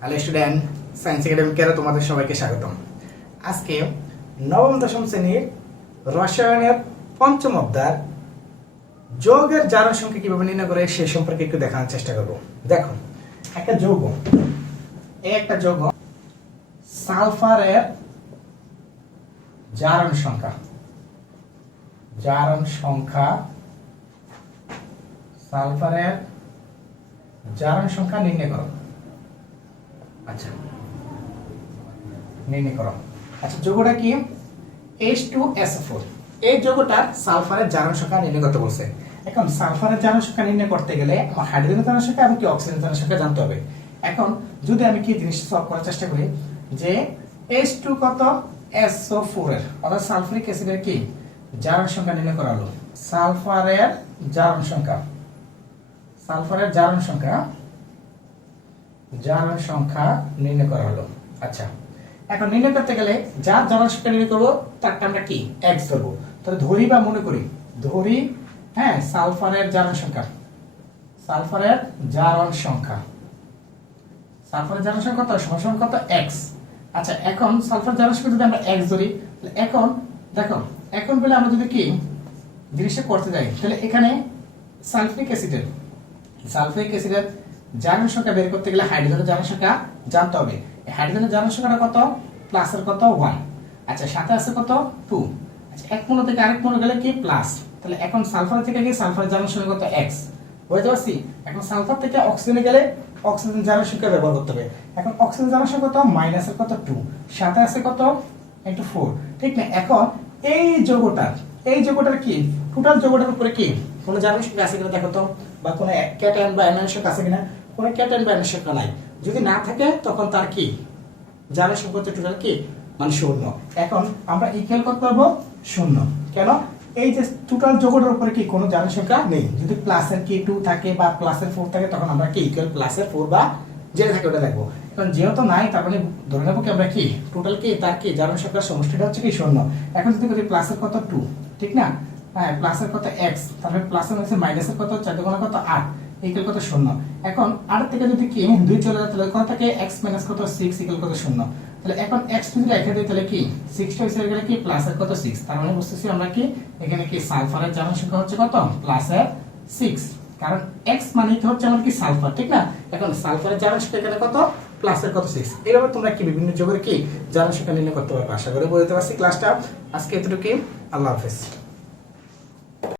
Hello student, science একাডেমিকে তোমাদের সবাইকে স্বাগতম। আজকে নবম দশম শ্রেণীর রসায়নের পঞ্চম অধ্যায় যৌগের জারণ সংখ্যা কিভাবে নির্ণয় করে সে সম্পর্কে একটু দেখানোর চেষ্টা করব। দেখো, একটা যৌগ, একটা যৌগ সালফারের জারণ সংখ্যা সালফারের জারণ সংখ্যা নির্ণয় করো। আচ্ছা, নির্ণয় করো। আচ্ছা, যৌগটা কি? H2SO4। এই যৌগটার সালফারের জারণ সংখ্যা নির্ণয় করতে বলছে। এখন সালফারের জারণ সংখ্যা নির্ণয় করতে গেলে আমার হাইড্রোজেনের জারণ সংখ্যা এবং কি অক্সিজেনের জারণ সংখ্যা জানতে হবে। এখন যদি আমি কি জিনিস সলভ করার চেষ্টা করি যে H2 কত, SO4 এর অর্থাৎ সালফারিক অ্যাসিডের কি জারণ সংখ্যা নির্ণয় করা হলো। সালফারের জারণ সংখ্যা নির্ণয় করা হলো। আচ্ছা, এখন নির্ণয় করতে গেলে যার জারণ সংখ্যা নির্ণয় করবো তারটা আমরা কি X ধরবো। তাহলে ধরি বা মনে করি, সালফারের জারণ সংখ্যা কত, সমান কত X। আচ্ছা, এখন সালফারের জারণ সংখ্যা যদি আমরা X ধরি, এখন দেখো, এখন বলে আমরা যদি কি জিনিসটা করতে যাই, তাহলে এখানে সালফিক অ্যাসিডের জারণ সংখ্যা বের করতে গেলে হাইড্রোজেনের জারণ সংখ্যা জানতে হবে। হাইড্রোজেনের জারণ সংখ্যাটা কত, প্লাসের কত 1। আচ্ছা, সাথে আছে কত 2। আচ্ছা, এক মূল থেকে আরেক মূল গেলে কি প্লাস। তাহলে এখন সালফার থেকে কি সালফারের জারণ সংখ্যা কত X, বুঝতে পারছি। এখন সালফার থেকে অক্সিজেনে গেলে অক্সিজেন জারণ সংখ্যা ব্যবহার করতে হবে। এখন অক্সিজেন জারণ সংখ্যা কত, মাইনাসের কত 2, সাথে আছে কত একটু 4, ঠিক না। এখন এই যৌগটার কি টোটাল যৌগটার উপরে কি কোন জারণ সংখ্যা আছে কিনা দেখো তো, বা কোন ক্যাটায়ন বা অ্যানায়ন সংখ্যা আছে কিনা। কোন ক্যাটায়ন বা অ্যানায়ন সংখ্যা নাই। যদি না থাকে তখন তার কি জারণ সংখ্যা টোটাল কি মানে 0। এখন আমরা ইকুয়াল করতে পারবো 0। কেন? এই যে টোটাল যৌগটার উপরে কি কোনো জারণ সংখ্যা নেই। যদি প্লাসের কি 2 থাকে বা প্লাসের 4 থাকে তখন আমরা কি ইকুয়াল প্লাসের 4 বা যেটা থাকে ওটা দেখবো। এখন যেহেতু নাই তার মানে ধরে নেবো কি আমরা কি টোটাল কি তার কি জারণ সংখ্যার সমষ্টিটা হচ্ছে কি 0। এখন যদি করি প্লাসের কত 2, ঠিক না, হ্যাঁ, প্লাসের কত X, তারপরে প্লাসের মধ্যে মাইনাসের কত 4 দুগুণে কত 8, ইকুয়াল কত 0। এখন 8 থেকে যদি কি 2 চলে যায় তাহলে কত থাকে X মাইনাস কত 6 ইকুয়াল কত 0। তাহলে এখন X যদি রেখে দিই তাহলে কি 6 টা হয়ে গেলে কি প্লাসের কত 6। তার মানে বুঝতেছি আমরা কি এখানে কি সালফারের জারণ সংখ্যা হচ্ছে কত প্লাসের 6, কারণ X মানে কি হচ্ছে আমার কি সালফার, ঠিক না। এখন সালফারের জারণ সংখ্যা এখানে কত প্লাসের কত 6। এইভাবে তোমরা কি বিভিন্ন যৌগের কি জারণ সংখ্যা নির্ণয় করতে পারবে। আশা করি বুঝতে পারছি ক্লাসটা। আজকে এতটুকুই, আল্লাহ হাফেজ।